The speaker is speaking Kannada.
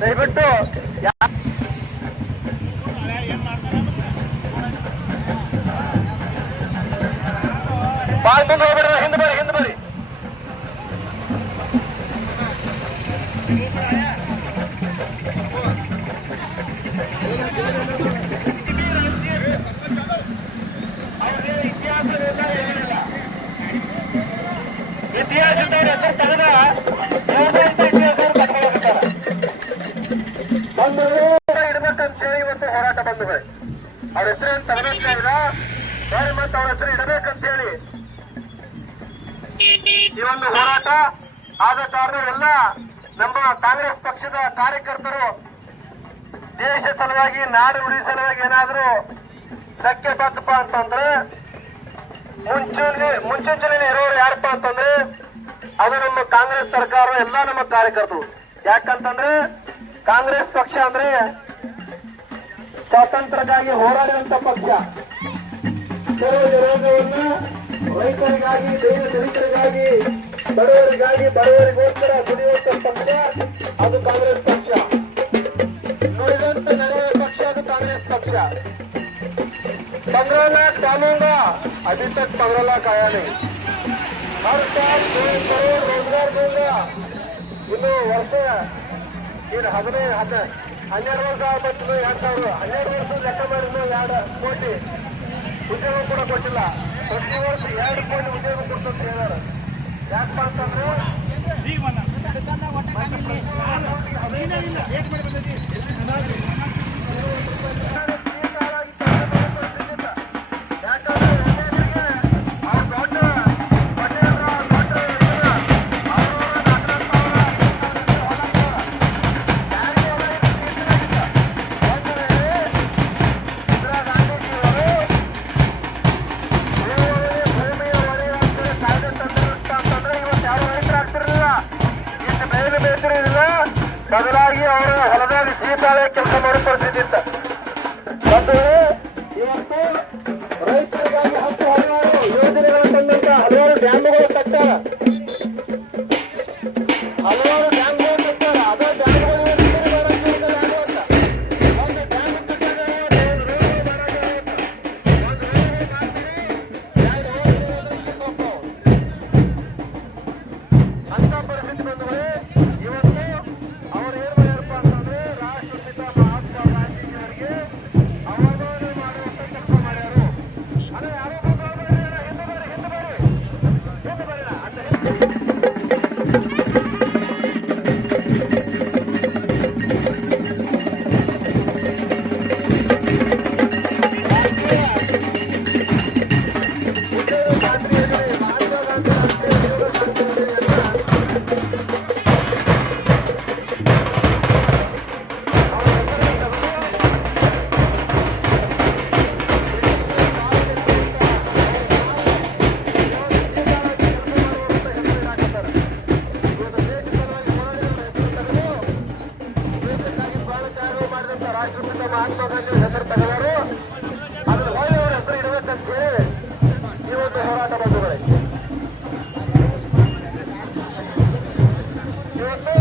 ದಯವಿಟ್ಟು ಬಾಳ್ ಮುಂದೆ ಹೋಗ್ಬಿಡ್ರ, ಹಿಂದೆ ಬರ್ರಿ ಹಿಂದೆ ಬರ್ರಿ. ಇತಿಹಾಸದವ್ರ ಹೆಸರು ತೆಗೆದ ಇಡ್ಬೇಕಂತ ಹೇಳಿ ಇವತ್ತು ಹೋರಾಟ ಬಂಧುಗಳು. ಅವ್ರ ಹೆಸರೇನು ತೆಗೆದಿಲ್ಲ ಬೇರೆ, ಮತ್ತೆ ಅವ್ರ ಹೆಸರು ಇಡಬೇಕಂತ ಹೇಳಿ ಈ ಒಂದು ಹೋರಾಟ ಆದ ಕಾರಣ ಎಲ್ಲ ನಮ್ಮ ಕಾಂಗ್ರೆಸ್ ಪಕ್ಷದ ಕಾರ್ಯಕರ್ತರು ದೇಶ ಸಲುವಾಗಿ ನಾಡು ಉಳಿ ಸಲುವಾಗಿ ಏನಾದ್ರೂ ಧಕ್ಕೆ ಬತ್ತಪ್ಪ ಅಂತಂದ್ರೆ ಮುಂಚೂಣಿಯಲ್ಲಿ ಇರೋರು ಯಾರಪ್ಪ ಅಂತಂದ್ರೆ ಅದು ನಮ್ಮ ಕಾಂಗ್ರೆಸ್ ಸರ್ಕಾರ, ಎಲ್ಲ ನಮ್ಮ ಕಾರ್ಯಕರ್ತರು. ಯಾಕಂತಂದ್ರೆ ಕಾಂಗ್ರೆಸ್ ಪಕ್ಷ ಅಂದ್ರೆ ಸ್ವಾತಂತ್ರ್ಯಕ್ಕಾಗಿ ಹೋರಾಡುವಂತ ಪಕ್ಷ. ವಿರೋಧವನ್ನು ರೈತರಿಗಾಗಿ, ದಲಿತರಿಗಾಗಿ, ಬಡವರಿಗೋಸ್ಕರ ದುಡಿಯುವಂತ ಪಕ್ಷ ಅದು ಕಾಂಗ್ರೆಸ್ ಪಕ್ಷ. ನುಡಿದಂತ ನಡೆಯುವ ಪಕ್ಷ ಅದು ಕಾಂಗ್ರೆಸ್ ಪಕ್ಷ. 15 लाख डालूंगा, अभी तक 15 लाख आया नहीं. हर साल 2 करोड़ रोजगार दूंगा. ಇನ್ನು ವರ್ಷ ಇದು 12 ವರ್ಷ ಆಗ್ಬತ್ತು, 2000 12 ವರ್ಷ ಲೆಕ್ಕ ಮಾಡಿದ್ರು 2 ಕೋಟಿ ಉದ್ಯೋಗ ಕೂಡ ಕೊಟ್ಟಿಲ್ಲ. ಪ್ರತಿ ವರ್ಷ 2 ಕೋಟಿ ಉದ್ಯೋಗ ಕೊಡ್ತಂತ ಹೇಳಿದಾರೆ. ಯಾಕಪ್ಪ ಅಂತಂದ್ರೆ ಬದಲಾಗಿ ಅವರ ಹೊಲದಲ್ಲಿ ಜೀತಾಳೆ ಕೆಲಸ ಮಾಡೋ ಪರಿಸ್ಥಿತಿ ಇತ್ತು. ಮತ್ತು ಇವತ್ತು ರೈತರಿಗಾಗಿ ಹಲವಾರು ಯೋಜನೆಗಳು ತಂದಂತ ಹಲವಾರು ಡ್ಯಾಮ್ಗಳು ಕಟ್ಟಾರ, ಹಲವಾರು ಡ್ಯಾಮ್ಗಳು ಕಟ್ಟಾರ. ಅದೇ ಡ್ಯಾಮ್ಗಳು ಅಂತ ಪರಿಸ್ಥಿತಿ ಬಂದವರೆ. ಇವತ್ತು ಅವರು ಏನು ಮಾಡ್ಯಾರಪ್ಪ ಅಂತಂದ್ರೆ ರಾಷ್ಟ್ರಪಿತ ಮಹಾತ್ಮ ಗಾಂಧೀಜಿಯವರಿಗೆ ಅವಮಾನ ಮಾಡುವಂತ ಕೆಲಸ ಮಾಡ್ಯಾರು. ಅಂದ್ರೆ ಯಾರೋ ಹಿಂದೆ ಬರ್ರಿ ರಾಷ್ಟ್ರಪಿತ ಮಹಾತ್ಮ ಗಾಂಧಿ ಹೆಸರು ತೆಗೆದರು. ಅದನ್ನು ಒಳ್ಳೆಯವರ ಹೆಸರು ಇಡಬೇಕಂತ ಹೇಳಿ ಈ ಒಂದು ಹೋರಾಟ ಬಂಧುಗಳೇ. ಇವತ್ತು